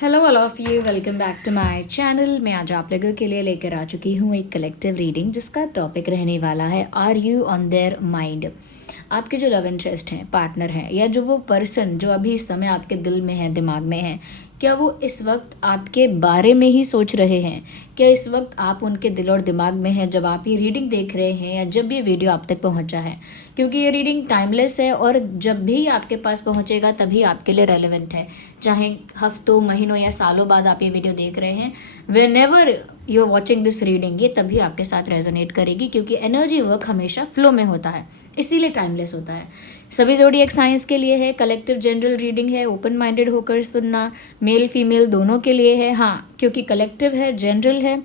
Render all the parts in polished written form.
Hello all of you, welcome back to my channel. मैं आज आप लोगों के लिए लेकर आ चुकी हूँ एक कलेक्टिव रीडिंग जिसका टॉपिक रहने वाला है are you on their mind. आपके जो लव इंटरेस्ट हैं, पार्टनर हैं, या जो वो पर्सन जो अभी इस समय आपके दिल में है, दिमाग में है, क्या वो इस वक्त आपके बारे में ही सोच रहे हैं? क्या इस वक्त आप उनके दिल और दिमाग में हैं जब आप ये रीडिंग देख रहे हैं या जब ये वीडियो आप तक पहुंचा है? क्योंकि ये रीडिंग टाइमलेस है और जब भी आपके पास पहुंचेगा तभी आपके लिए रेलेवेंट है। चाहे हफ्तों, महीनों या सालों बाद आप ये वीडियो देख रहे हैं, whenever you are watching this reading, ये तभी आपके साथ रेजोनेट करेगी क्योंकि एनर्जी वर्क हमेशा फ्लो में होता है, इसीलिए टाइमलेस होता है। सभी जोडिएक साइंस के लिए है, कलेक्टिव जनरल रीडिंग है, ओपन माइंडेड होकर सुनना, मेल फीमेल दोनों के लिए है। हाँ, क्योंकि कलेक्टिव है, जनरल है,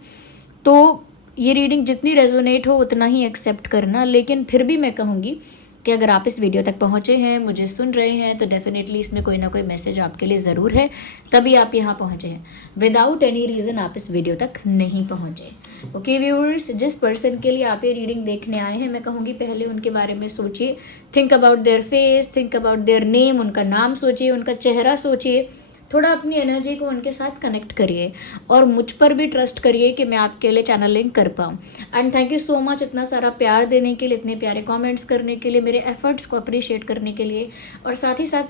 तो ये रीडिंग जितनी रेजोनेट हो उतना ही एक्सेप्ट करना। लेकिन फिर भी मैं कहूँगी कि अगर आप इस वीडियो तक पहुँचे हैं, मुझे सुन रहे हैं, तो डेफिनेटली इसमें कोई ना कोई मैसेज आपके लिए ज़रूर है, तभी आप यहाँ पहुँचे हैं। विदाउट एनी रीज़न आप इस वीडियो तक नहीं पहुँचे। ओके व्यूअर्स, जिस पर्सन के लिए आप ये रीडिंग देखने आए हैं, मैं कहूँगी पहले उनके बारे में सोचिए। Think about their face, think about their name, उनका नाम सोचिए, उनका चेहरा सोचिए। थोड़ा अपनी एनर्जी को उनके साथ कनेक्ट करिए और मुझ पर भी ट्रस्ट करिए कि मैं आपके लिए चैनल लिंक कर पाऊँ। And thank you so much इतना सारा प्यार देने के लिए, इतने प्यारे कमेंट्स करने के लिए, मेरे एफर्ट्स को अप्रिशिएट करने के लिए और साथ ही साथ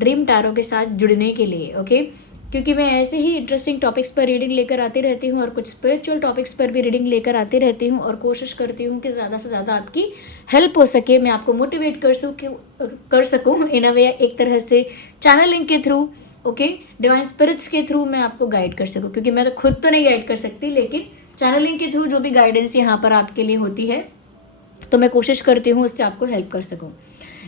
ड्रीम टैरो के साथ जुड़ने के लिए। ओके, क्योंकि मैं ऐसे ही इंटरेस्टिंग टॉपिक्स पर रीडिंग लेकर आती रहती हूँ और कुछ स्पिरिचुअल टॉपिक्स पर भी रीडिंग लेकर आती रहती हूँ और कोशिश करती हूँ कि ज़्यादा से ज़्यादा आपकी हेल्प हो सके, मैं आपको मोटिवेट कर सकूँ इन अ वे, एक तरह से चैनल लिंक के थ्रू, ओके, डिवाइन स्पिरिट्स के थ्रू मैं आपको गाइड कर सकूँ। क्योंकि मैं तो खुद तो नहीं गाइड कर सकती, लेकिन चैनलिंग के थ्रू जो भी गाइडेंस यहाँ पर आपके लिए होती है, तो मैं कोशिश करती हूँ उससे आपको हेल्प कर सकूँ।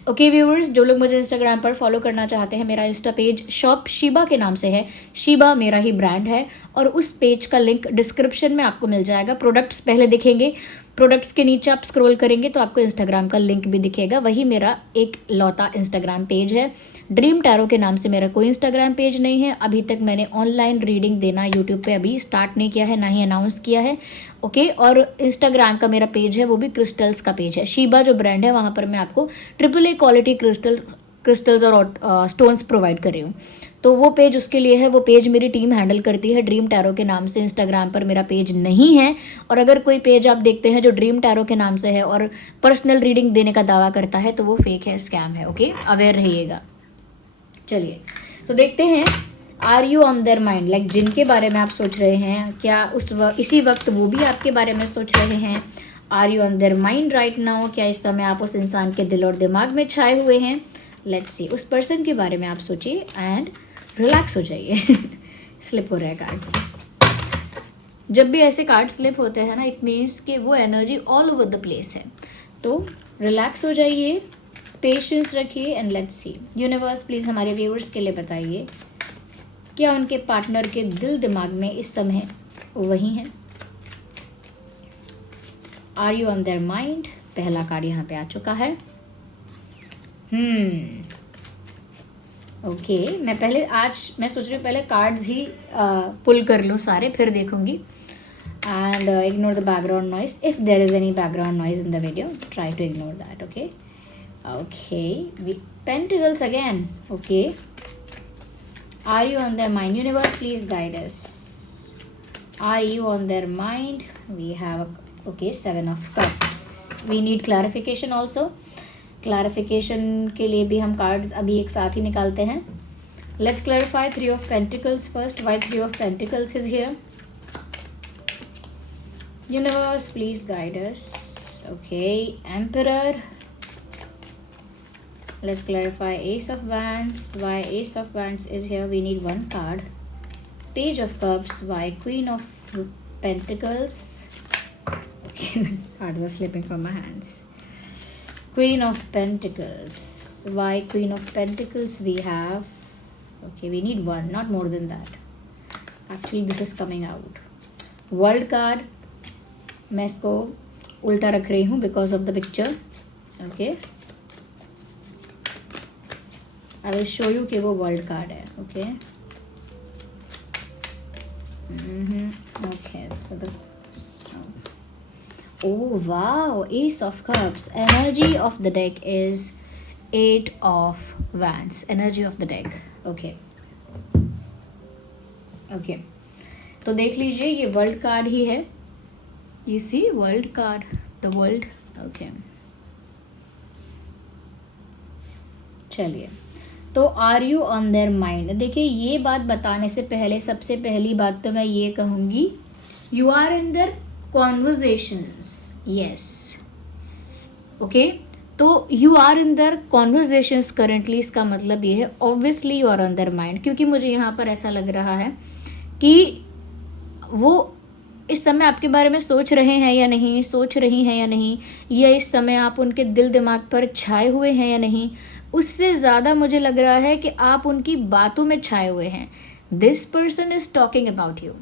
ओके व्यूअर्स, जो लोग मुझे इंस्टाग्राम पर फॉलो करना चाहते हैं, मेरा इंस्टा पेज शॉप शीबा के नाम से है। शीबा मेरा ही ब्रांड है और उस पेज का लिंक डिस्क्रिप्शन में आपको मिल जाएगा। प्रोडक्ट्स पहले दिखेंगे, प्रोडक्ट्स के नीचे आप स्क्रॉल करेंगे तो आपको इंस्टाग्राम का लिंक भी दिखेगा। वही मेरा एक लौता इंस्टाग्राम पेज है। ड्रीम टैरो के नाम से मेरा कोई इंस्टाग्राम पेज नहीं है। अभी तक मैंने ऑनलाइन रीडिंग देना यूट्यूब पे अभी स्टार्ट नहीं किया है, ना ही अनाउंस किया है। ओके, और इंस्टाग्राम का मेरा पेज है, वो भी क्रिस्टल्स का पेज है। शीबा जो ब्रांड है, वहाँ पर मैं आपको AAA क्वालिटी क्रिस्टल्स और स्टोन्स प्रोवाइड कर रही हूँ। तो वो पेज उसके लिए है, वो पेज मेरी टीम हैंडल करती है। ड्रीम टैरो के नाम से इंस्टाग्राम पर मेरा पेज नहीं है। और अगर कोई पेज आप देखते हैं जो ड्रीम टैरो के नाम से है और पर्सनल रीडिंग देने का दावा करता है, तो वो फेक है, स्कैम है। ओके, अवेयर रहिएगा। चलिए, तो देखते हैं are you on their mind, like जिनके बारे में आप सोच रहे हैं, क्या इसी वक्त वो भी आपके बारे में सोच रहे हैं? Are you on their mind right now? क्या इस समय आप उस इंसान के दिल और दिमाग में छाए हुए हैं? लेट्स सी, उस पर्सन के बारे में आप सोचिए एंड रिलैक्स हो जाइए। स्लिप हो रहा है कार्ड्स। जब भी ऐसे कार्ड स्लिप होते हैं ना, इट मीन्स कि वो energy all over the place है। तो रिलैक्स हो जाइए, पेशेंस रखिए and let's see. Universe please हमारे व्यूअर्स के लिए बताइए, क्या उनके पार्टनर के दिल दिमाग में इस समय वही है? Are you on their mind? पहला कार्ड यहाँ पे आ चुका है। ओके, मैं सोच रही हूँ पहले कार्ड्स ही पुल कर लूँ सारे, फिर देखूंगी। And ignore the background noise, if there is any background noise in the video, try to ignore that. Okay okay, Pentacles again. Okay, are you on their mind? Universe, please guide us. Are you on their mind? We have okay, 7 of Cups. We need clarification also. Clarification के लिए भी हम cards अभी एक साथ ही निकालते हैं। Let's clarify 3 of Pentacles first. Why 3 of Pentacles is here? Universe, please guide us. Okay, Emperor. Let's clarify Ace of Wands. Why Ace of Wands is here? We need one card. Page of Cups. Why Queen of Pentacles? Okay, cards are slipping from my hands. Queen of Pentacles. Why Queen of Pentacles? We have, okay, we need one, not more than that. Actually this is coming out. World card. मैं इसको उल्टा रख रही हूँ because of the picture. Okay, I will show you कि वो world card है। Okay okay, so the oh wow, Ace of Cups. Energy of the deck is 8 of Wands. Energy of the deck. Okay, okay, तो देख लीजिए ये world card ही है, you see world card, the world. Okay, चलिए, तो are you on their mind. देखिए ये बात बताने से पहले सबसे पहली बात तो मैं ये कहूँगी, you are in their conversations, yes, okay. तो you are in their conversations currently, इसका मतलब ये है obviously you are on their mind, क्योंकि मुझे यहाँ पर ऐसा लग रहा है कि वो इस समय आपके बारे में सोच रहे हैं या नहीं, सोच रही हैं या नहीं, या इस समय आप उनके दिल दिमाग पर छाए हुए हैं या नहीं, उससे ज़्यादा मुझे लग रहा है कि आप उनकी बातों में छाए हुए हैं। This person is talking about you.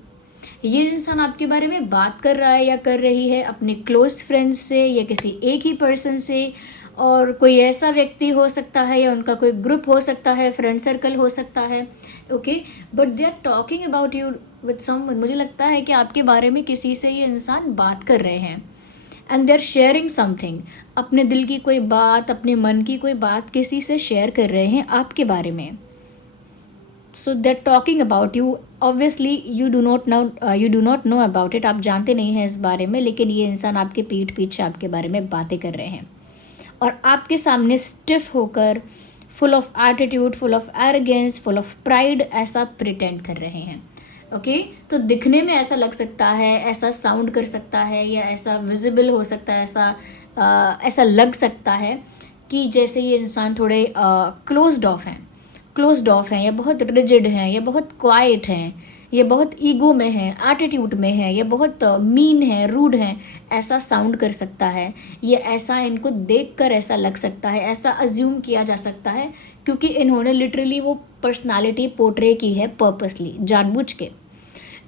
ये इंसान आपके बारे में बात कर रहा है या कर रही है अपने क्लोज फ्रेंड्स से या किसी एक ही पर्सन से, और कोई ऐसा व्यक्ति हो सकता है या उनका कोई ग्रुप हो सकता है, फ्रेंड सर्कल हो सकता है, okay, but they are talking about you with someone. मुझे लगता है कि आपके बारे में किसी से ये इंसान बात कर रहे हैं, and they are sharing something, अपने दिल की कोई बात, अपने मन की कोई बात किसी से शेयर कर रहे हैं आपके बारे में। So they are talking about you, obviously you do not know about it, आप जानते नहीं हैं इस बारे में, लेकिन ये इंसान आपके पीठ पीछे आपके बारे में बातें कर रहे हैं और आपके सामने स्टिफ होकर, full of attitude, full of arrogance, full of pride ऐसा प्रिटेंड कर रहे हैं, ओके। तो दिखने में ऐसा लग सकता है, ऐसा साउंड कर सकता है, या ऐसा विजिबल हो सकता है, ऐसा लग सकता है कि जैसे ये इंसान थोड़े क्लोज्ड ऑफ हैं, या बहुत रिजिड हैं, या बहुत क्वाइट हैं, ये बहुत ईगो में है, एटीट्यूड में है, ये बहुत मीन है, रूड है, ऐसा साउंड कर सकता है, ये ऐसा, इनको देखकर ऐसा लग सकता है, ऐसा अज्यूम किया जा सकता है, क्योंकि इन्होंने लिटरली वो पर्सनालिटी पोर्ट्रे की है पर्पसली, जानबूझ के,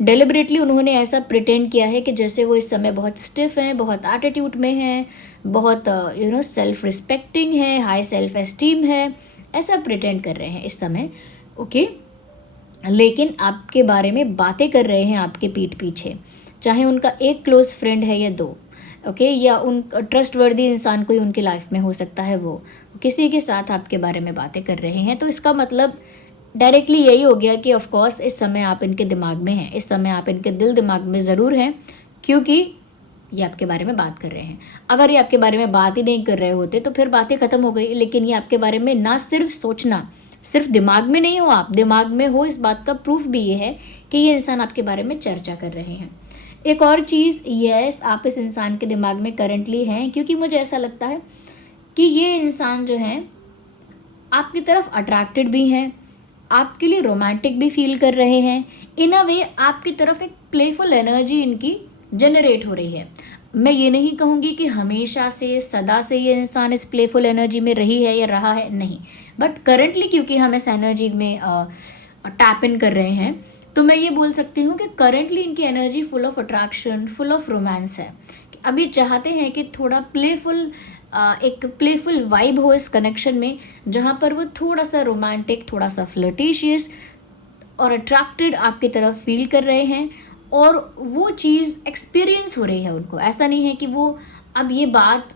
डेलिबरेटली उन्होंने ऐसा प्रिटेंड किया है कि जैसे वो इस समय बहुत स्टिफ हैं, बहुत एटीट्यूड में हैं, बहुत सेल्फ रिस्पेक्टिंग है, हाई सेल्फ एस्टीम है, ऐसा प्रिटेंड कर रहे हैं इस समय, ओके। लेकिन आपके बारे में बातें कर रहे हैं आपके पीठ पीछे, चाहे उनका एक क्लोज फ्रेंड है या दो, ओके, या उन ट्रस्ट वर्दी इंसान कोई उनकी लाइफ में हो सकता है, वो किसी के साथ आपके बारे में बातें कर रहे हैं। तो इसका मतलब डायरेक्टली यही हो गया कि ऑफ कोर्स इस समय आप इनके दिमाग में हैं, इस समय आप इनके दिल दिमाग में ज़रूर हैं, क्योंकि ये आपके बारे में बात कर रहे हैं। अगर ये आपके बारे में बात ही नहीं कर रहे होते तो फिर बातें ख़त्म हो गई, लेकिन ये आपके बारे में ना सिर्फ सोचना, सिर्फ दिमाग में नहीं हो, आप दिमाग में हो, इस बात का प्रूफ भी ये है कि ये इंसान आपके बारे में चर्चा कर रहे हैं। एक और चीज़, यस, आप इस इंसान के दिमाग में करंटली हैं, क्योंकि मुझे ऐसा लगता है कि ये इंसान जो है आपकी तरफ अट्रैक्टेड भी हैं, आपके लिए रोमांटिक भी फील कर रहे हैं, इन अ वे आपकी तरफ एक प्लेफुल एनर्जी इनकी जनरेट हो रही है। मैं ये नहीं कहूँगी कि हमेशा से, सदा से ये इंसान इस प्लेफुल एनर्जी में रही है या रहा है, नहीं, बट करंटली क्योंकि हम इस एनर्जी में टैप इन कर रहे हैं, तो मैं ये बोल सकती हूँ कि करंटली इनकी energy full of attraction, full of romance है। अभी चाहते हैं कि थोड़ा एक प्लेफुल वाइब हो इस कनेक्शन में, जहाँ पर वो थोड़ा सा रोमांटिक, थोड़ा सा फ्लर्टिशियस और अट्रैक्टेड आपकी तरफ फील कर रहे हैं, और वो चीज़ एक्सपीरियंस हो रही है उनको। ऐसा नहीं है कि वो अब ये बात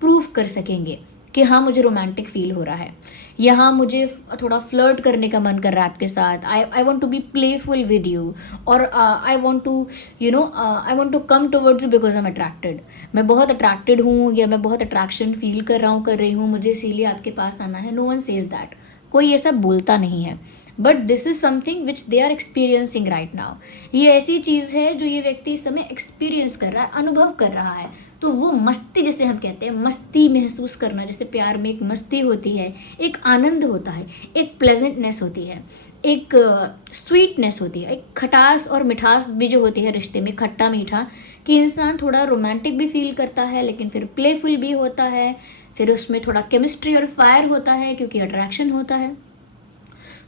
प्रूफ कर सकेंगे कि हाँ मुझे रोमांटिक फील हो रहा है, या हाँ मुझे थोड़ा फ्लर्ट करने का मन कर रहा है आपके साथ, I want to be playful with you, और I want to come towards you because I am attracted, मैं बहुत अट्रैक्टेड हूँ, या मैं बहुत अट्रैक्शन फील कर रही हूँ, मुझे इसीलिए आपके पास आना है। नो वन सेज दैट, कोई ऐसा बोलता नहीं है, but this is something which they are experiencing right now. ये ऐसी चीज़ है जो ये व्यक्ति इस समय एक्सपीरियंस कर रहा है, अनुभव कर रहा है। तो वो मस्ती, जिसे हम कहते हैं मस्ती महसूस करना, जैसे प्यार में एक मस्ती होती है, एक आनंद होता है, एक प्लेजेंटनेस होती है, एक स्वीटनेस होती है, एक खटास और मिठास भी जो होती है रिश्ते में, खट्टा मीठा, कि इंसान थोड़ा रोमांटिक भी फील करता है, लेकिन फिर प्लेफुल भी होता है, फिर उसमें थोड़ा केमिस्ट्री और फायर होता है क्योंकि अट्रैक्शन होता है।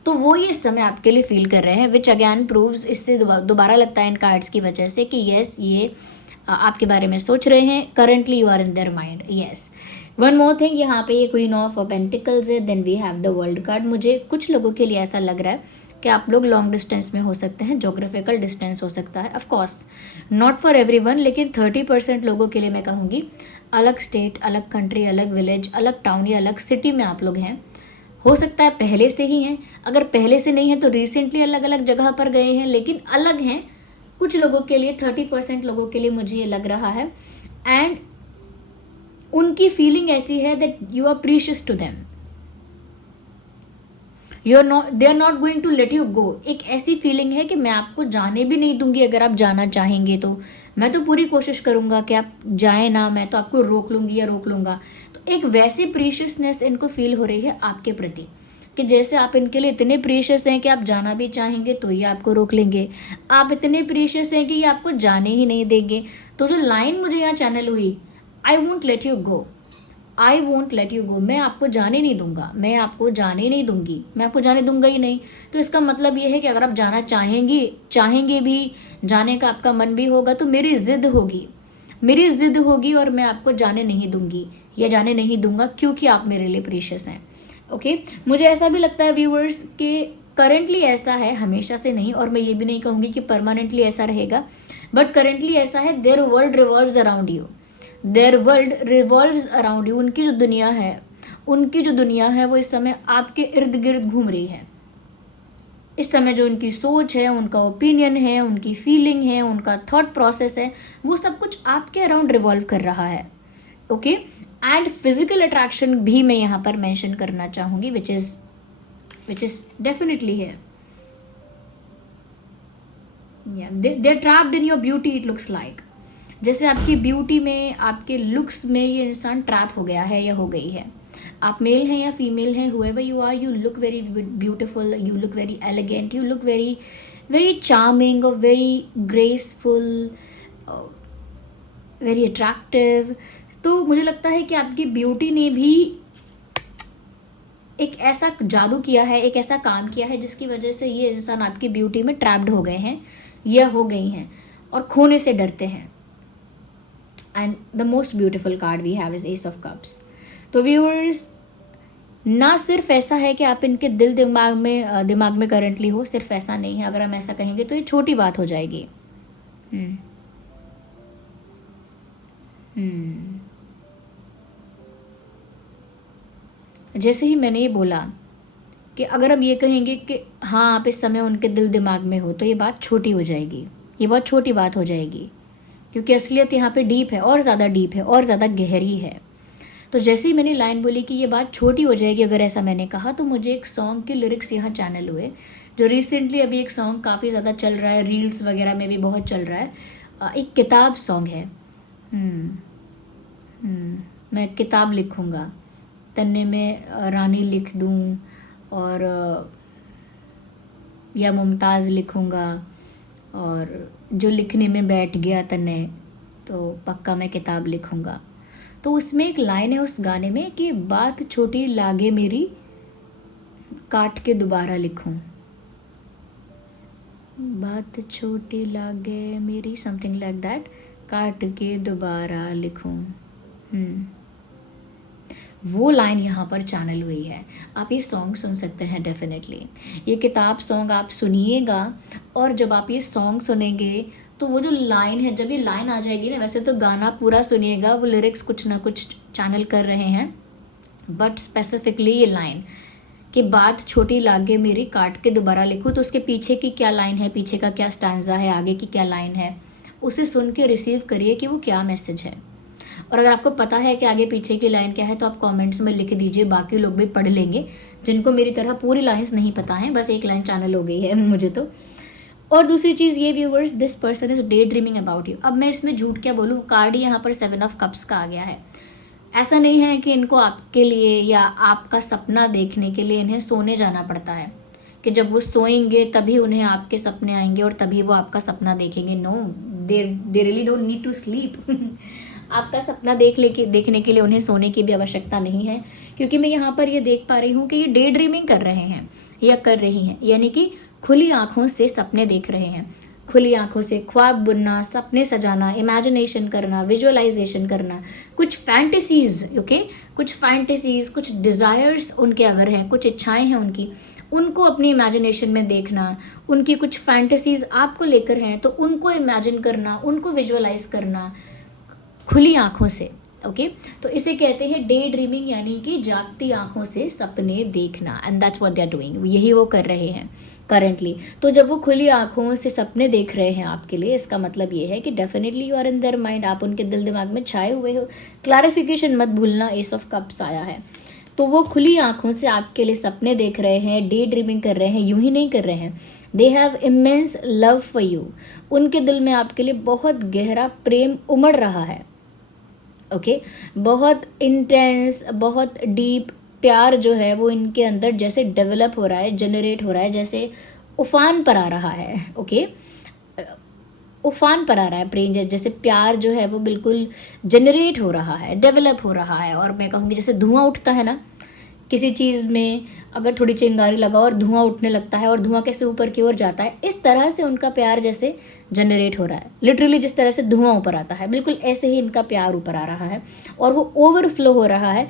तो वो ये इस समय आपके लिए फील कर रहे हैं, विच अगैन प्रूव्स, इससे दोबारा लगता है इन कार्ड्स की वजह से कि यस, ये आपके बारे में सोच रहे हैं, currently you are in their mind, yes. One more thing, यहाँ पे ये क्वीन ऑफ पेंटिकल्स है, then we have the world card. मुझे कुछ लोगों के लिए ऐसा लग रहा है कि आप लोग लॉन्ग डिस्टेंस में हो सकते हैं, जोग्राफिकल डिस्टेंस हो सकता है, of course not for everyone, लेकिन 30% लोगों के लिए मैं कहूँगी अलग स्टेट, अलग कंट्री, अलग विलेज, अलग टाउन या अलग सिटी में आप लोग हैं, हो सकता है पहले से ही हैं, अगर पहले से नहीं है तो रिसेंटली अलग अलग जगह पर गए हैं, लेकिन अलग हैं कुछ लोगों के लिए, 30% लोगों के लिए मुझे ये लग रहा है। एंड उनकी फीलिंग ऐसी है that you are precious to them, they are not going to let you go. एक ऐसी फीलिंग है कि मैं आपको जाने भी नहीं दूंगी, अगर आप जाना चाहेंगे तो मैं तो पूरी कोशिश करूंगा कि आप जाए ना, मैं तो आपको रोक लूंगी या रोक लूंगा। तो एक वैसी प्रीशियसनेस इनको फील हो रही है आपके प्रति, कि जैसे आप इनके लिए इतने प्रीशियस हैं कि आप जाना भी चाहेंगे तो ये आपको रोक लेंगे, आप इतने प्रीशियस हैं कि ये आपको जाने ही नहीं देंगे। तो जो लाइन मुझे यहाँ चैनल हुई, I won't let you go, I won't let you गो, मैं आपको जाने नहीं दूंगा, मैं आपको जाने नहीं दूंगी, मैं आपको जाने दूंगा ही नहीं। तो इसका मतलब ये है कि अगर आप जाना चाहेंगे भी, जाने का आपका मन भी होगा, तो मेरी जिद होगी और मैं आपको जाने नहीं दूंगी या जाने नहीं दूंगा, क्योंकि आप मेरे लिए प्रीशियस हैं। ओके, मुझे ऐसा भी लगता है व्यूअर्स कि करंटली ऐसा है, हमेशा से नहीं, और मैं ये भी नहीं कहूँगी कि परमानेंटली ऐसा रहेगा, बट करंटली ऐसा है। There world revolves around you, there world revolves around you. उनकी जो दुनिया है वो इस समय आपके इर्द गिर्द घूम रही है। इस समय जो उनकी सोच है, उनका ओपिनियन है, उनकी फीलिंग है, उनका थॉट प्रोसेस है, वो सब कुछ आपके अराउंड रिवॉल्व कर रहा है। ओके, एंड फिजिकल अट्रैक्शन भी मैं यहाँ पर मेंशन करना चाहूँगी, विच इज डेफिनेटली है। They are trapped in your beauty, it looks like, जैसे आपकी ब्यूटी में, आपके लुक्स में ये इंसान ट्रैप हो गया है या हो गई है। आप मेल हैं या फीमेल हैं, whoever you are, you look very beautiful, you look very elegant, you look very charming or very graceful, very attractive। तो मुझे लगता है कि आपकी ब्यूटी ने भी एक ऐसा जादू किया है, एक ऐसा काम किया है, जिसकी वजह से ये इंसान आपकी ब्यूटी में ट्रैप्ड हो गए हैं या हो गई हैं और खोने से डरते हैं। And the most beautiful card we have is ace of cups. तो व्यूअर्स, ना सिर्फ ऐसा है कि आप इनके दिमाग में करंटली हो, सिर्फ ऐसा नहीं है। अगर हम ऐसा कहेंगे तो ये छोटी बात हो जाएगी। जैसे ही मैंने ये बोला कि अगर हम ये कहेंगे कि हाँ आप इस समय उनके दिमाग में हो, तो ये बात छोटी हो जाएगी, ये बहुत छोटी बात हो जाएगी, क्योंकि असलियत यहाँ पे डीप है, और ज़्यादा डीप है, और ज़्यादा गहरी है। तो जैसे ही मैंने लाइन बोली कि ये बात छोटी हो जाएगी अगर ऐसा मैंने कहा, तो मुझे एक सॉन्ग के लिरिक्स यहाँ चैनल हुए, जो रिसेंटली अभी एक सॉन्ग काफ़ी ज़्यादा चल रहा है, रील्स वगैरह में भी बहुत चल रहा है। एक किताब सॉन्ग है। मैं किताब लिखूँगा, तन्ने में रानी लिख दूँ, और या मुमताज़ लिखूँगा, और जो लिखने में बैठ गया तन्ने, तो पक्का मैं किताब लिखूँगा। तो उसमें एक लाइन है उस गाने में कि बात छोटी लागे मेरी, काट के दोबारा लिखूं, बात छोटी लागे मेरी, समथिंग लाइक दैट, काट के दोबारा लिखूं। वो लाइन यहाँ पर चैनल हुई है। आप ये सॉन्ग सुन सकते हैं डेफिनेटली। ये किताब सॉन्ग आप सुनिएगा, और जब आप ये सॉन्ग सुनेंगे तो वो जो लाइन है, जब ये लाइन आ जाएगी ना, वैसे तो गाना पूरा सुनिएगा, वो लिरिक्स कुछ ना कुछ चैनल कर रहे हैं, बट स्पेसिफिकली ये लाइन कि बात छोटी लागे मेरी, काट के दोबारा लिखूँ, तो उसके पीछे की क्या लाइन है, पीछे का क्या स्टैंजा है, आगे की क्या लाइन है, उसे सुन के रिसीव करिए कि वो क्या मैसेज है। और अगर आपको पता है कि आगे पीछे की लाइन क्या है, तो आप कमेंट्स में लिख दीजिए, बाकी लोग भी पढ़ लेंगे जिनको मेरी तरह पूरी लाइंस नहीं पता हैं, बस एक लाइन चैनल हो गई है मुझे तो। और दूसरी चीज़ ये viewers, this person is day dreaming about you. अब मैं इसमें झूठ क्या बोलूँ, कार्ड ही यहाँ पर 7 ऑफ कप्स का आ गया है। ऐसा नहीं है कि इनको आपके लिए या आपका सपना देखने के लिए इन्हें सोने जाना पड़ता है, कि जब वो सोएंगे तभी उन्हें आपके सपने आएंगे और तभी वो आपका सपना देखेंगे। No, they really don't need to sleep. आपका सपना देखने के लिए उन्हें सोने की भी आवश्यकता नहीं है, क्योंकि मैं यहाँ पर ये देख पा रही हूँ कि ये डे ड्रीमिंग कर रहे हैं या कर रही हैं, यानी कि खुली आंखों से सपने देख रहे हैं, खुली आंखों से ख्वाब बुनना, सपने सजाना, इमेजिनेशन करना, विजुअलाइजेशन करना, कुछ फैंटेसीज, ओके, कुछ फैंटेसीज, कुछ डिज़ायर्स उनके अगर हैं, कुछ इच्छाएं हैं उनकी, उनको अपनी इमेजिनेशन में देखना, उनकी कुछ फैंटेसीज आपको लेकर हैं तो उनको इमेजिन करना, उनको विजुअलाइज करना खुली आंखों से, ओके तो इसे कहते हैं डे ड्रीमिंग, यानी कि जागती आंखों से सपने देखना, and that's what they are doing, यही वो कर रहे हैं करंटली। तो जब वो खुली आंखों से सपने देख रहे हैं आपके लिए, इसका मतलब ये है कि definitely you are in their mind, आप उनके दिल दिमाग में छाए हुए हो। क्लैरिफिकेशन मत भूलना, एस ऑफ कप्स आया है, तो वो खुली आंखों से आपके लिए सपने देख रहे हैं, डे ड्रीमिंग कर रहे हैं, यूं ही नहीं कर रहे हैं, they have immense love for you, उनके दिल में आपके लिए बहुत गहरा प्रेम उमड़ रहा है। ओके बहुत इंटेंस, बहुत डीप प्यार जो है वो इनके अंदर जैसे डेवलप हो रहा है, जनरेट हो रहा है, जैसे उफान पर आ रहा है। ओके उफान पर आ रहा है प्रेम, जैसे प्यार जो है वो बिल्कुल जनरेट हो रहा है, डेवलप हो रहा है। और मैं कहूँगी जैसे धुआं उठता है ना किसी चीज़ में, अगर थोड़ी चिंगारी लगाओ और धुआं उठने लगता है, और धुआं कैसे ऊपर की ओर जाता है, इस तरह से उनका प्यार जैसे जनरेट हो रहा है। लिटरली जिस तरह से धुआं ऊपर आता है, बिल्कुल ऐसे ही इनका प्यार ऊपर आ रहा है, और वो ओवरफ्लो हो रहा है।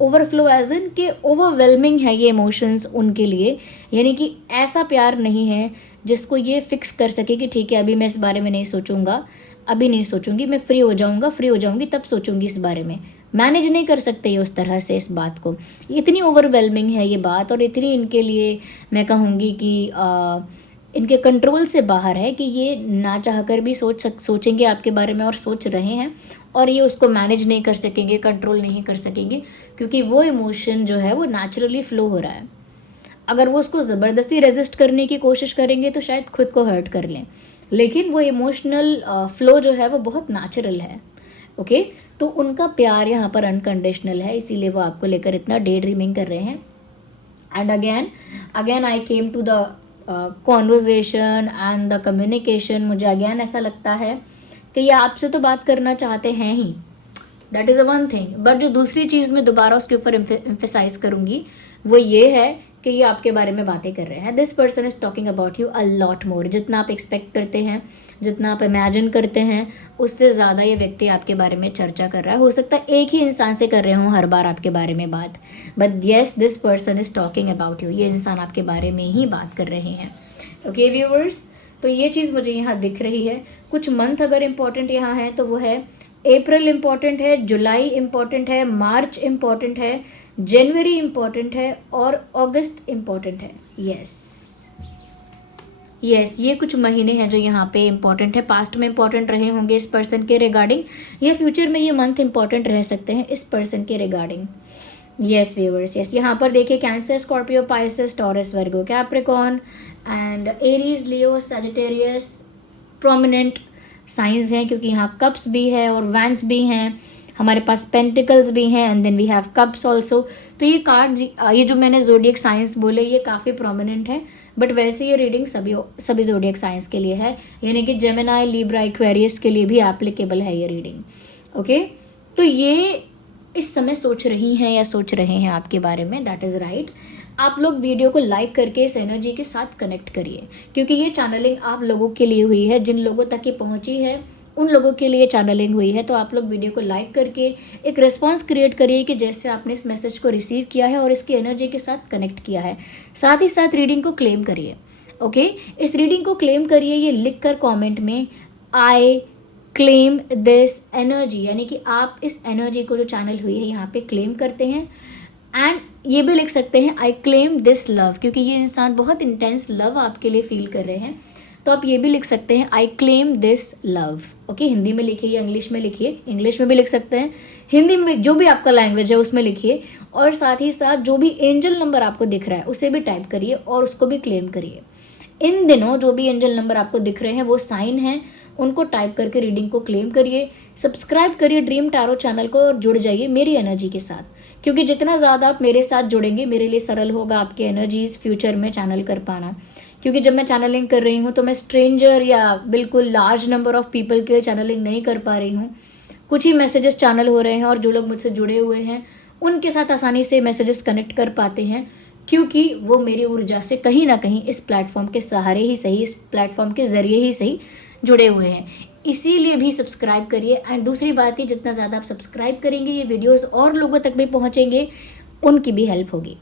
ओवरफ्लो एज इन के ओवरवेलमिंग है ये इमोशंस उनके लिए, यानी कि ऐसा प्यार नहीं है जिसको ये फिक्स कर सके कि ठीक है अभी मैं इस बारे में नहीं सोचूंगा, अभी नहीं सोचूंगी, मैं फ्री हो जाऊंगा, फ्री हो जाऊंगी तब सोचूंगी इस बारे में। मैनेज नहीं कर सकते ये उस तरह से इस बात को, इतनी ओवरवेलमिंग है ये बात, और इतनी इनके लिए मैं कहूँगी कि इनके कंट्रोल से बाहर है कि ये ना चाहकर भी सोचेंगे आपके बारे में, और सोच रहे हैं, और ये उसको मैनेज नहीं कर सकेंगे, कंट्रोल नहीं कर सकेंगे, क्योंकि वो इमोशन जो है वो नेचुरली फ्लो हो रहा है। अगर वो उसको ज़बरदस्ती रेजिस्ट करने की कोशिश करेंगे तो शायद खुद को हर्ट कर लें, लेकिन वो इमोशनल फ्लो जो है वो बहुत नेचुरल है। ओके तो उनका प्यार यहाँ पर अनकंडीशनल है, इसीलिए वो आपको लेकर इतना डे ड्रीमिंग कर रहे हैं। And again I came to the conversation and the communication, मुझे अगेन ऐसा लगता है कि ये आपसे तो बात करना चाहते हैं ही, that is a one thing, but जो दूसरी चीज़ मैं दोबारा उसके ऊपर एम्फेसाइज करूँगी वो ये है कि ये आपके बारे में बातें कर रहे हैं। This person is talking about you a lot more, जितना आप एक्सपेक्ट करते हैं, जितना आप इमेजिन करते हैं, उससे ज़्यादा ये व्यक्ति आपके बारे में चर्चा कर रहा है। हो सकता है एक ही इंसान से कर रहे हों हर बार आपके बारे में बात, but yes this person is talking about you, ये इंसान आपके बारे में ही बात कर रहे हैं। ओके व्यूवर्स, तो ये चीज़ मुझे यहाँ दिख रही है। कुछ मंथ अगर इम्पॉर्टेंट यहाँ है तो वो है अप्रैल इम्पॉर्टेंट है, जुलाई इम्पॉर्टेंट है, मार्च इम्पॉर्टेंट है, जनवरी इम्पॉर्टेंट है, और अगस्त इम्पॉर्टेंट है। यस ये कुछ महीने हैं जो यहाँ पे इम्पॉर्टेंट है, पास्ट में इम्पॉर्टेंट रहे होंगे इस पर्सन के रिगार्डिंग, या फ्यूचर में ये मंथ इम्पॉर्टेंट रह सकते हैं इस पर्सन के रिगार्डिंग। यस व्यूवर्स, यस यहाँ पर देखिए cancer, Scorpio, Pisces, taurus, Virgo, Capricorn and Aries, Leo, Sagittarius prominent science हैं, क्योंकि यहाँ कप्स भी है और वैंस भी हैं, हमारे पास पेंटिकल्स भी हैं, and then we have cups also. तो ये कार्ड, ये जो मैंने जोडियक साइंस बोले ये काफ़ी प्रोमिनेंट है, बट वैसे ये रीडिंग सभी जोडियक साइंस के लिए है, यानी कि जेमिनाई, लिब्रा, एक्वेरियस के लिए भी एप्लीकेबल है ये रीडिंग। ओके तो ये इस समय सोच रही हैं या सोच रहे हैं आपके बारे में, दैट इज़ राइट। आप लोग वीडियो को लाइक करके इस एनर्जी के साथ कनेक्ट करिए, क्योंकि ये चैनलिंग आप लोगों के लिए हुई है, जिन लोगों तक ये पहुंची है उन लोगों के लिए चैनलिंग हुई है। तो आप लोग वीडियो को लाइक करके एक रिस्पॉन्स क्रिएट करिए कि जैसे आपने इस मैसेज को रिसीव किया है और इसकी एनर्जी के साथ कनेक्ट किया है। साथ ही साथ रीडिंग को क्लेम करिए। ओके इस रीडिंग को क्लेम करिए, ये लिख कर कॉमेंट में आई क्लेम दिस एनर्जी, यानी कि आप इस एनर्जी को जो चैनल हुई है यहाँ पे क्लेम करते हैं। एंड ये भी लिख सकते हैं आई क्लेम दिस लव, क्योंकि ये इंसान बहुत इंटेंस लव आपके लिए फील कर रहे हैं, तो आप ये भी लिख सकते हैं I claim this love. Okay Hindi में लिखिए या इंग्लिश में लिखिए, इंग्लिश में भी लिख सकते हैं, हिंदी में जो भी आपका लैंग्वेज है उसमें लिखिए, और साथ ही साथ जो भी एंजल नंबर आपको दिख रहा है उसे भी टाइप करिए और उसको भी क्लेम करिए। इन दिनों जो भी एंजल नंबर आपको दिख रहे हैं वो साइन हैं, उनको टाइप करके रीडिंग को क्लेम करिए। सब्सक्राइब करिए ड्रीम टैरो चैनल को और जुड़ जाइए मेरी एनर्जी के साथ, क्योंकि जितना ज़्यादा आप मेरे साथ जुड़ेंगे मेरे लिए सरल होगा आपकी एनर्जीज फ्यूचर में चैनल कर पाना। क्योंकि जब मैं चैनलिंग कर रही हूँ तो मैं स्ट्रेंजर या बिल्कुल लार्ज नंबर ऑफ पीपल के चैनलिंग नहीं कर पा रही हूँ, कुछ ही मैसेजेस चैनल हो रहे हैं, और जो लोग मुझसे जुड़े हुए हैं उनके साथ आसानी से मैसेजेस कनेक्ट कर पाते हैं, क्योंकि वो मेरी ऊर्जा से कहीं ना कहीं इस प्लेटफॉर्म के सहारे ही सही, इस प्लेटफॉर्म के ज़रिए ही सही जुड़े हुए हैं। इसीलिए भी सब्सक्राइब करिए। एंड दूसरी बात ही, जितना ज़्यादा आप सब्सक्राइब करेंगे ये वीडियोस और लोगों तक भी पहुंचेंगे, उनकी भी हेल्प होगी।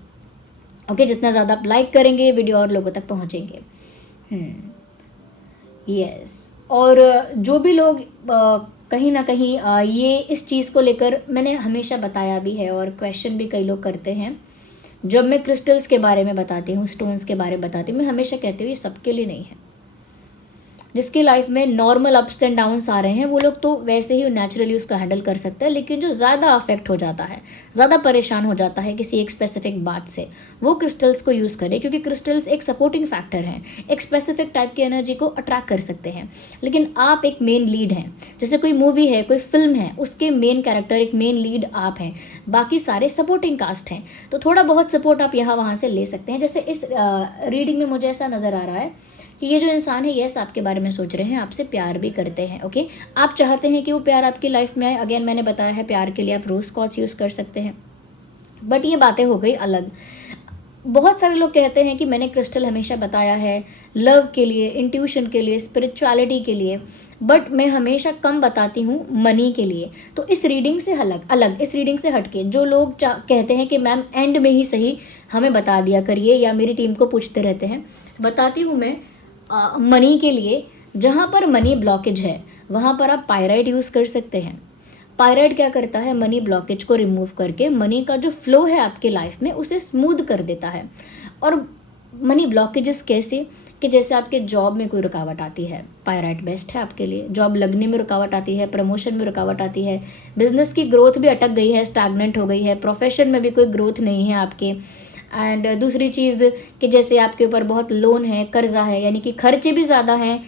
ओके जितना ज़्यादा आप लाइक करेंगे ये वीडियो और लोगों तक पहुंचेंगे। यस और जो भी लोग कहीं ना कहीं ये इस चीज़ को लेकर मैंने हमेशा बताया भी है और क्वेश्चन भी कई लोग करते हैं। जब मैं क्रिस्टल्स के बारे में बताती हूँ, स्टोन्स के बारे में बताती हूँ, मैं हमेशा कहती हूँ ये सबके लिए नहीं है। जिसकी लाइफ में नॉर्मल अप्स एंड डाउन्स आ रहे हैं वो लोग तो वैसे ही नेचुरली उसको हैंडल कर सकते हैं, लेकिन जो ज़्यादा अफेक्ट हो जाता है, ज़्यादा परेशान हो जाता है किसी एक स्पेसिफिक बात से, वो क्रिस्टल्स को यूज़ करें, क्योंकि क्रिस्टल्स एक सपोर्टिंग फैक्टर हैं, एक स्पेसिफिक टाइप की एनर्जी को अट्रैक्ट कर सकते हैं। लेकिन आप एक मेन लीड हैं, जैसे कोई मूवी है, कोई फिल्म है, उसके मेन कैरेक्टर, एक मेन लीड आप हैं, बाकी सारे सपोर्टिंग कास्ट हैं। तो थोड़ा बहुत सपोर्ट आप यहाँ वहाँ से ले सकते हैं। जैसे इस रीडिंग में मुझे ऐसा नज़र आ रहा है कि ये जो इंसान है, यस आपके बारे में सोच रहे हैं, आपसे प्यार भी करते हैं। ओके, आप चाहते हैं कि वो प्यार आपकी लाइफ में आए। अगेन मैंने बताया है, प्यार के लिए आप रोज स्कॉच यूज़ कर सकते हैं। बट ये बातें हो गई अलग। बहुत सारे लोग कहते हैं कि मैंने क्रिस्टल हमेशा बताया है लव के लिए, इंट्यूशन के लिए, स्पिरिचुअलिटी के लिए, बट मैं हमेशा कम बताती हूँ मनी के लिए। तो इस रीडिंग से अलग इस रीडिंग से हटके जो लोग कहते हैं कि मैम एंड में ही सही हमें बता दिया करिए, या मेरी टीम को पूछते रहते हैं, बताती हूँ मैं मनी के लिए। जहाँ पर मनी ब्लॉकेज है वहाँ पर आप पायराइट यूज़ कर सकते हैं। पायराइट क्या करता है, मनी ब्लॉकेज को रिमूव करके मनी का जो फ्लो है आपके लाइफ में उसे स्मूथ कर देता है। और मनी ब्लॉकेजेस कैसे, कि जैसे आपके जॉब में कोई रुकावट आती है, पायराइट बेस्ट है आपके लिए। जॉब लगने में रुकावट आती है, प्रमोशन में रुकावट आती है, बिजनेस की ग्रोथ भी अटक गई है, स्टैग्नेंट हो गई है, प्रोफेशन में भी कोई ग्रोथ नहीं है आपके। एंड दूसरी चीज़ कि जैसे आपके ऊपर बहुत लोन है, कर्जा है, यानी कि खर्चे भी ज़्यादा हैं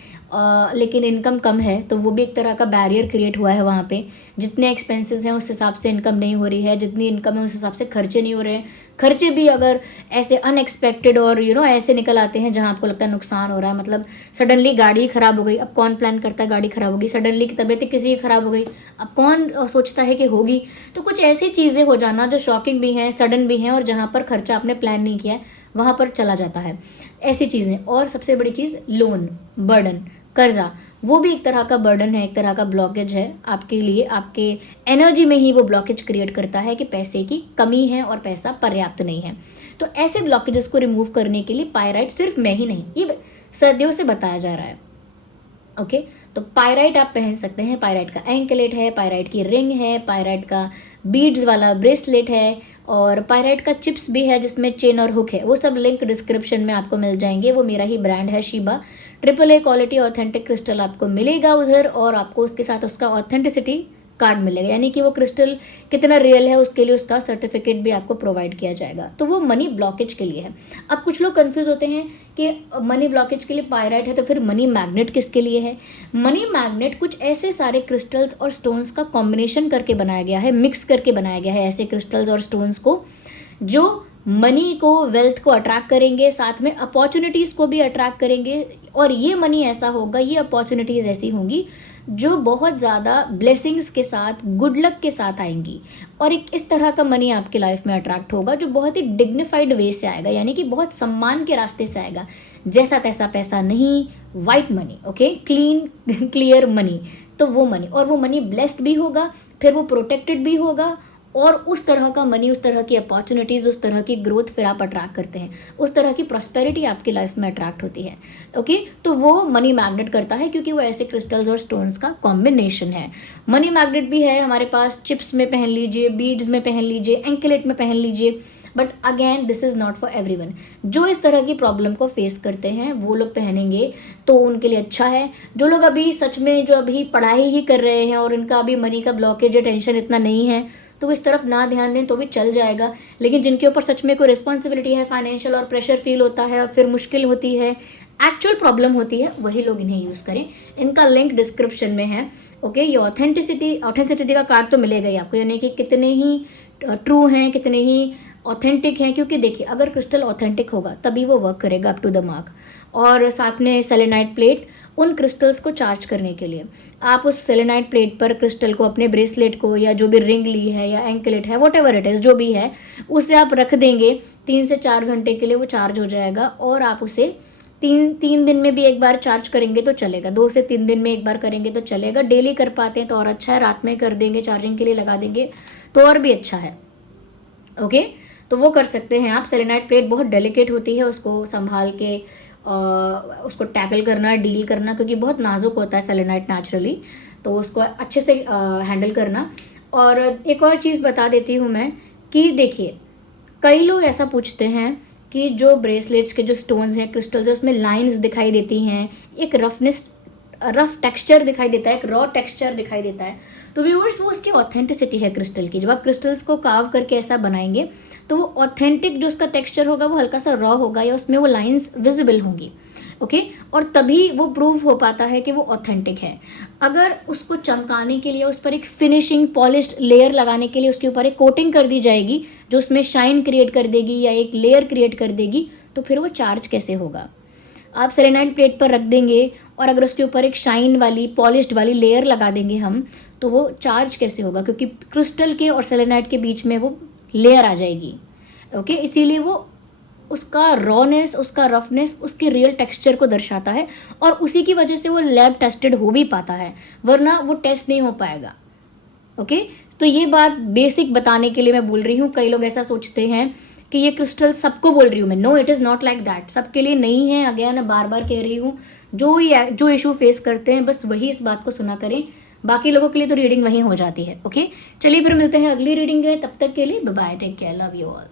लेकिन इनकम कम है, तो वो भी एक तरह का बैरियर क्रिएट हुआ है वहाँ पे। जितने एक्सपेंसेस हैं उस हिसाब से इनकम नहीं हो रही है, जितनी इनकम है उस हिसाब से खर्चे नहीं हो रहे हैं। खर्चे भी अगर ऐसे अनएक्सपेक्टेड और ऐसे निकल आते हैं जहाँ आपको लगता है नुकसान हो रहा है, मतलब सडनली गाड़ी खराब हो गई। अब कौन प्लान करता है गाड़ी खराब होगी, सडनली की तबीयत किसी की खराब हो गई, अब कौन सोचता है कि होगी। तो कुछ ऐसी चीज़ें हो जाना जो शॉकिंग भी हैं, सडन भी हैं, और जहाँ पर खर्चा आपने प्लान नहीं किया है वहाँ पर चला जाता है, ऐसी चीज़ें। और सबसे बड़ी चीज़ लोन, बर्डन, कर्जा, वो भी एक तरह का बर्डन है, एक तरह का ब्लॉकेज है आपके लिए। आपके एनर्जी में ही वो ब्लॉकेज क्रिएट करता है कि पैसे की कमी है और पैसा पर्याप्त नहीं है। तो ऐसे ब्लॉकेजेस को रिमूव करने के लिए पायराइट सिर्फ मैं ही नहीं, ये सदियों से बताया जा रहा है। ओके, तो पायराइट आप पहन सकते हैं। पायराइट का एंकलेट है, पायराइट की रिंग है, पायराइट का बीड्स वाला ब्रेसलेट है, और पायराइट का चिप्स भी है जिसमें चेन और हुक है। वो सब लिंक डिस्क्रिप्शन में आपको मिल जाएंगे। वो मेरा ही ब्रांड है Sheeba, AAA quality authentic crystal आपको मिलेगा उधर, और आपको उसके साथ उसका ऑथेंटिसिटी कार्ड मिलेगा, यानी कि वो क्रिस्टल कितना रियल है उसके लिए उसका सर्टिफिकेट भी आपको प्रोवाइड किया जाएगा। तो वो मनी ब्लॉकेज के लिए है। अब कुछ लोग कंफ्यूज होते हैं कि मनी ब्लॉकेज के लिए पायराइट है, तो फिर मनी मैग्नेट किसके लिए है। मनी मैग्नेट कुछ ऐसे सारे क्रिस्टल्स और स्टोन्स का कॉम्बिनेशन करके बनाया गया है, मिक्स करके बनाया गया है ऐसे क्रिस्टल्स और स्टोन्स को, जो मनी को, वेल्थ को अट्रैक्ट करेंगे, साथ में अपॉर्चुनिटीज़ को भी अट्रैक्ट करेंगे। और ये मनी ऐसा होगा, ये अपॉर्चुनिटीज़ ऐसी होंगी जो बहुत ज़्यादा ब्लेसिंग्स के साथ, गुड लक के साथ आएंगी। और एक इस तरह का मनी आपकी लाइफ में अट्रैक्ट होगा जो बहुत ही डिग्निफाइड वे से आएगा, यानी कि बहुत सम्मान के रास्ते से आएगा। जैसा तैसा पैसा नहीं, white money, okay, clean clear money. तो वो मनी, और वो मनी ब्लेस्ड भी होगा, फिर वो प्रोटेक्टेड भी होगा, और उस तरह का मनी, उस तरह की अपॉर्चुनिटीज़, उस तरह की ग्रोथ फिर आप अट्रैक्ट करते हैं, उस तरह की प्रॉस्पेरिटी आपकी लाइफ में अट्रैक्ट होती है। ओके, तो वो मनी मैग्नेट करता है क्योंकि वो ऐसे क्रिस्टल्स और स्टोन्स का कॉम्बिनेशन है। मनी मैग्नेट भी है हमारे पास, चिप्स में पहन लीजिए, बीड्स में पहन लीजिए, एंकलेट में पहन लीजिए। But again this is not for everyone. जो इस तरह की प्रॉब्लम को फेस करते हैं वो लोग पहनेंगे तो उनके लिए अच्छा है। जो लोग अभी सच में, जो अभी पढ़ाई ही कर रहे हैं और उनका अभी मनी का ब्लॉकेज या टेंशन इतना नहीं है, तो वो इस तरफ ना ध्यान दें तो भी चल जाएगा। लेकिन जिनके ऊपर सच में कोई रिस्पॉन्सिबिलिटी है, फाइनेंशियल, और प्रेशर फील होता है और फिर मुश्किल होती है, एक्चुअल प्रॉब्लम होती है, वही लोग इन्हें यूज़ करें। इनका लिंक डिस्क्रिप्शन में है। ओके, ये ऑथेंटिसिटी का कार्ड तो मिलेगा ही आपको, यानी कि कितने ही ट्रू हैं, कितने ही ऑथेंटिक हैं। क्योंकि देखिए, अगर क्रिस्टल ऑथेंटिक होगा तभी वो वर्क करेगा अप टू द मार्क। और साथ में सेलेनाइट प्लेट, उन क्रिस्टल्स को चार्ज करने के लिए आप उस सेलेनाइट प्लेट पर क्रिस्टल को, अपने ब्रेसलेट को, या जो भी रिंग ली है या एंकलेट है, वॉट एवर इट इज़, जो भी है, उसे आप रख देंगे 3 से 4 घंटे के लिए, वो चार्ज हो जाएगा। और आप उसे तीन दिन में भी एक बार चार्ज करेंगे तो चलेगा, 2 से 3 दिन में एक बार करेंगे तो चलेगा। डेली कर पाते हैं तो और अच्छा है, रात में कर देंगे, चार्जिंग के लिए लगा देंगे तो और भी अच्छा है। ओके, तो वो कर सकते हैं आप। सेलेनाइट प्लेट बहुत डेलिकेट होती है, उसको संभाल के उसको टैकल करना, डील करना, क्योंकि बहुत नाजुक होता है सेलेनाइट नेचुरली। तो उसको अच्छे से हैंडल करना। और एक और चीज़ बता देती हूँ मैं कि देखिए, कई लोग ऐसा पूछते हैं कि जो ब्रेसलेट्स के जो स्टोन्स हैं, क्रिस्टल्स हैं, उसमें लाइंस दिखाई देती हैं, एक रफ टेक्सचर दिखाई देता है, एक रॉ टेक्सचर दिखाई देता है। तो व्यूअर्स, वो उसकी ऑथेंटिसिटी है क्रिस्टल की। जब आप क्रिस्टल्स को कार्व करके ऐसा बनाएंगे तो वो ऑथेंटिक जो उसका टेक्सचर होगा वो हल्का सा रॉ होगा या उसमें वो लाइंस विजिबल होंगी। ओके, और तभी वो प्रूव हो पाता है कि वो ऑथेंटिक है। अगर उसको चमकाने के लिए, उस पर एक फिनिशिंग पॉलिश्ड लेयर लगाने के लिए उसके ऊपर एक कोटिंग कर दी जाएगी जो उसमें शाइन क्रिएट कर देगी या एक लेयर क्रिएट कर देगी, तो फिर वो चार्ज कैसे होगा? आप सेलेनाइड प्लेट पर रख देंगे और अगर उसके ऊपर एक शाइन वाली पॉलिश्ड वाली लेयर लगा देंगे हम, तो वो चार्ज कैसे होगा? क्योंकि क्रिस्टल के और सेलेनाइड के बीच में वो लेयर आ जाएगी। ओके, इसीलिए वो उसका रॉनेस, उसका रफनेस उसके रियल टेक्सचर को दर्शाता है और उसी की वजह से वो लैब टेस्टेड हो भी पाता है, वरना वो टेस्ट नहीं हो पाएगा। ओके, तो ये बात बेसिक बताने के लिए मैं बोल रही हूँ। कई लोग ऐसा सोचते हैं कि ये क्रिस्टल सबको बोल रही हूँ मैं। No, it is not like that, सबके लिए नहीं है। अगेन मैं बार बार कह रही हूँ, जो इशू फेस करते हैं बस वही इस बात को सुना करें, बाकी लोगों के लिए तो रीडिंग वहीं हो जाती है। ओके, चलिए फिर मिलते हैं अगली रीडिंग में, तब तक के लिए bye bye, take care, love you all.